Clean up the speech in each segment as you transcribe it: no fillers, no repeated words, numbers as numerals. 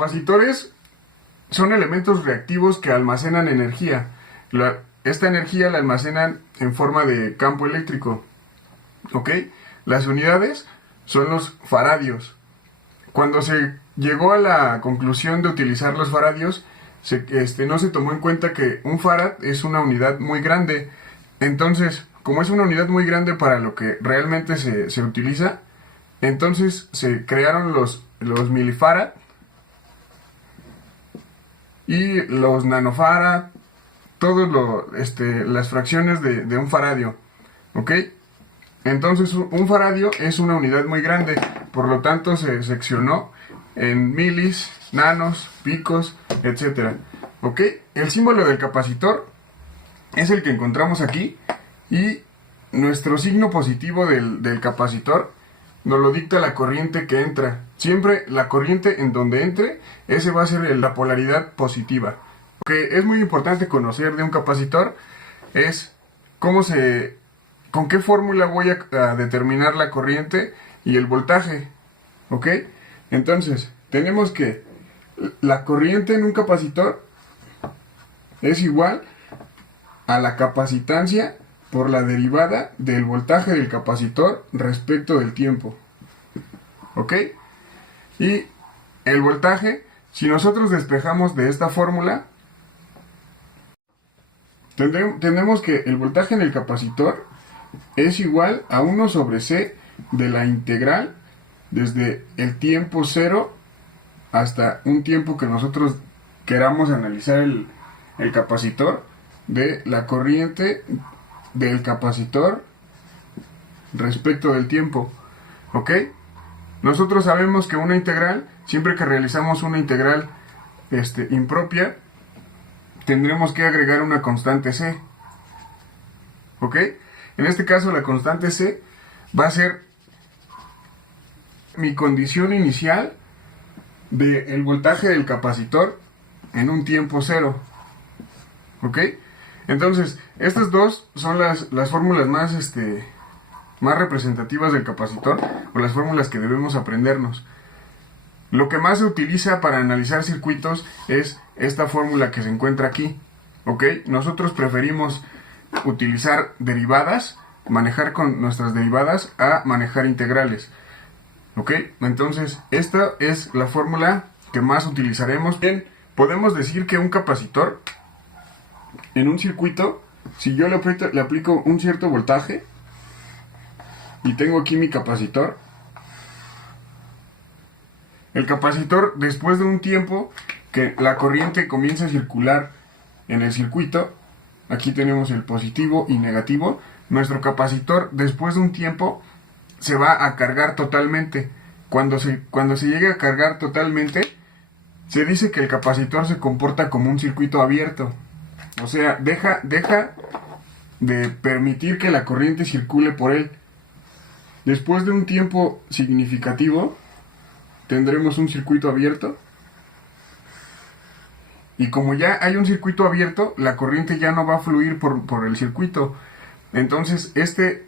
capacitores son elementos reactivos que almacenan energía. Esta energía la almacenan en forma de campo eléctrico. ¿Ok? Las unidades son los faradios. Cuando se llegó a la conclusión de utilizar los faradios, no se tomó en cuenta que un farad es una unidad muy grande. Entonces, como es una unidad muy grande para lo que realmente se utiliza, entonces se crearon los milifarad y los nanofarad, todas las fracciones de un faradio. ¿Ok? Entonces un faradio es una unidad muy grande, por lo tanto se seccionó en milis, nanos, picos, etc. ¿Ok? El símbolo del capacitor es el que encontramos aquí y nuestro signo positivo del capacitor nos lo dicta la corriente que entra. Siempre la corriente en donde entre, ese va a ser la polaridad positiva. Lo que es muy importante conocer de un capacitor es con qué fórmula voy a determinar la corriente y el voltaje. ¿Ok? Entonces, tenemos que la corriente en un capacitor es igual a la capacitancia por la derivada del voltaje del capacitor respecto del tiempo. ¿Ok? Y el voltaje, si nosotros despejamos de esta fórmula, tendremos que el voltaje en el capacitor es igual a 1 sobre C de la integral desde el tiempo 0 hasta un tiempo que nosotros queramos analizar el capacitor, de la corriente del capacitor respecto del tiempo. ¿Ok? Nosotros sabemos que una integral, siempre que realizamos una integral impropia, tendremos que agregar una constante C. ¿Ok? En este caso la constante C va a ser mi condición inicial del voltaje del capacitor en un tiempo 0. ¿Ok? Entonces, estas dos son las fórmulas más representativas del capacitor, o las fórmulas que debemos aprendernos. Lo que más se utiliza para analizar circuitos es esta fórmula que se encuentra aquí. ¿Ok? Nosotros preferimos utilizar derivadas, manejar con nuestras derivadas, a manejar integrales. ¿Ok? Entonces, esta es la fórmula que más utilizaremos. Bien, podemos decir que un capacitor en un circuito, si yo le aplico un cierto voltaje y tengo aquí mi capacitor, el capacitor, después de un tiempo que la corriente comienza a circular en el circuito, aquí tenemos el positivo y negativo, nuestro capacitor después de un tiempo se va a cargar totalmente. Cuando se llega a cargar totalmente, se dice que el capacitor se comporta como un circuito abierto. O sea, deja de permitir que la corriente circule por él. Después de un tiempo significativo, tendremos un circuito abierto. Y como ya hay un circuito abierto, la corriente ya no va a fluir por el circuito. Entonces, este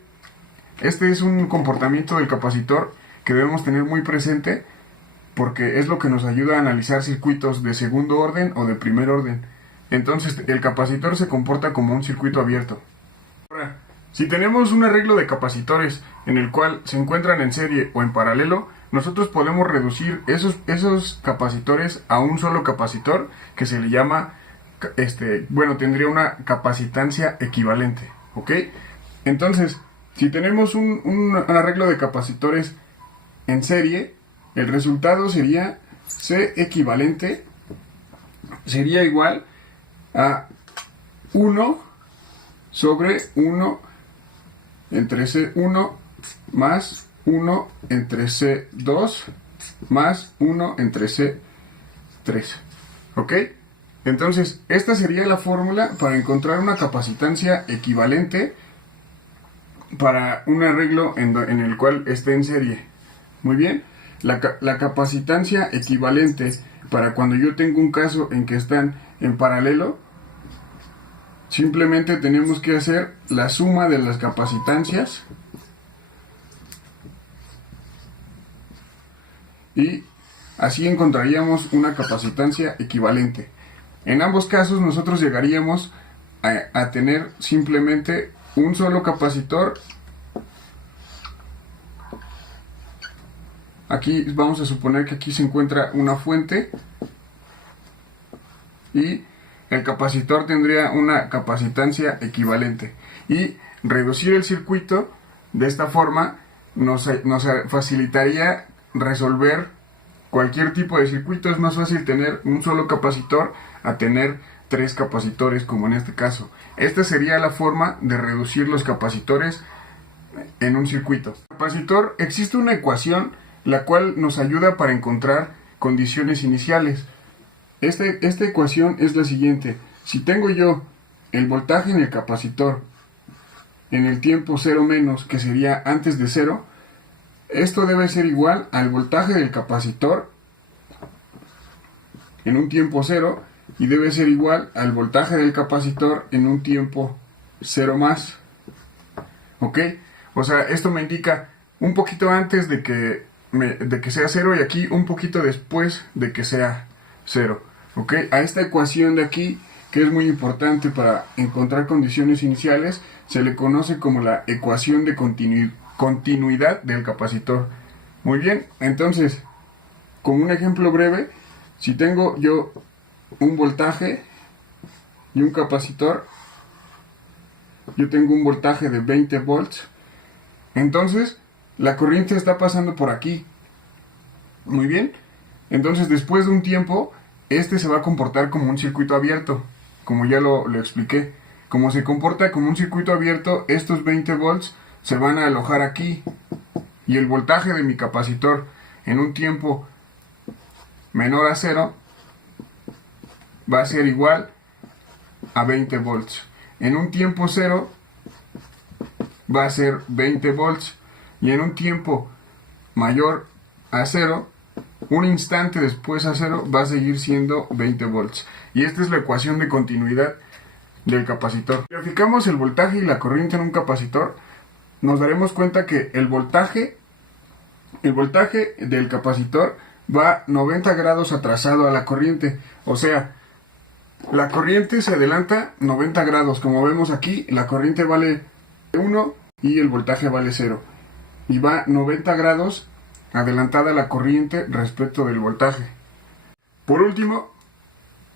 es un comportamiento del capacitor que debemos tener muy presente, porque es lo que nos ayuda a analizar circuitos de segundo orden o de primer orden. Entonces, el capacitor se comporta como un circuito abierto. Ahora, si tenemos un arreglo de capacitores en el cual se encuentran en serie o en paralelo, nosotros podemos reducir esos capacitores a un solo capacitor, que se le llama, tendría una capacitancia equivalente. ¿Ok? Entonces, si tenemos un arreglo de capacitores en serie, el resultado sería C equivalente, sería igual a 1 sobre 1 entre C1 más 1 entre C2 más 1 entre C3. ¿Ok? Entonces, esta sería la fórmula para encontrar una capacitancia equivalente para un arreglo en el cual esté en serie. Muy bien. La capacitancia equivalente para cuando yo tengo un caso en que están en paralelo, simplemente tenemos que hacer la suma de las capacitancias y así encontraríamos una capacitancia equivalente. En ambos casos nosotros llegaríamos a tener simplemente un solo capacitor. Aquí vamos a suponer que aquí se encuentra una fuente y el capacitor tendría una capacitancia equivalente, y reducir el circuito de esta forma nos facilitaría resolver cualquier tipo de circuito. Es más fácil tener un solo capacitor a tener 3 capacitores, como en este caso. Esta sería la forma de reducir los capacitores en un circuito. Capacitor, existe una ecuación la cual nos ayuda para encontrar condiciones iniciales. Esta ecuación es la siguiente: si tengo yo el voltaje en el capacitor en el tiempo 0 menos, que sería antes de 0, esto debe ser igual al voltaje del capacitor en un tiempo 0, y debe ser igual al voltaje del capacitor en un tiempo 0 más. ¿Ok? O sea, esto me indica un poquito antes de que sea 0, y aquí un poquito después de que sea 0. ¿Ok? A esta ecuación de aquí, que es muy importante para encontrar condiciones iniciales, se le conoce como la ecuación de continuidad del capacitor. Muy bien, entonces, como un ejemplo breve, si tengo yo un voltaje y un capacitor, yo tengo un voltaje de 20 volts, entonces la corriente está pasando por aquí. Muy bien, entonces después de un tiempo, este se va a comportar como un circuito abierto, como ya lo expliqué. Como se comporta como un circuito abierto, estos 20 volts se van a alojar aquí, y el voltaje de mi capacitor en un tiempo menor a 0 va a ser igual a 20 volts. En un tiempo 0 va a ser 20 volts, y en un tiempo mayor a 0, un instante después a 0, va a seguir siendo 20 volts. Y esta es la ecuación de continuidad del capacitor. Si aplicamos el voltaje y la corriente en un capacitor, nos daremos cuenta que el voltaje del capacitor va 90 grados atrasado a la corriente. O sea, la corriente se adelanta 90 grados. Como vemos aquí, la corriente vale 1 y el voltaje vale 0. Y va 90 grados adelantada la corriente respecto del voltaje. Por último,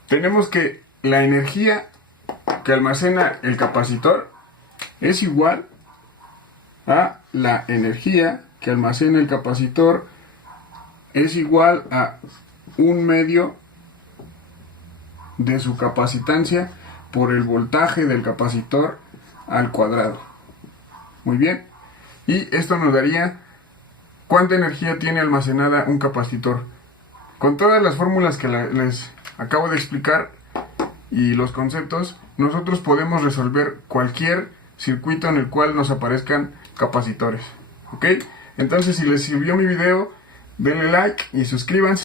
tenemos que la energía que almacena el capacitor es igual a la energía que almacena el capacitor es igual a 1/2 de su capacitancia por el voltaje del capacitor al cuadrado. Muy bien, y esto nos daría cuánta energía tiene almacenada un capacitor. Con todas las fórmulas que les acabo de explicar y los conceptos, nosotros podemos resolver cualquier circuito en el cual nos aparezcan capacitores. ¿Ok? Entonces, si les sirvió mi video, denle like y suscríbanse.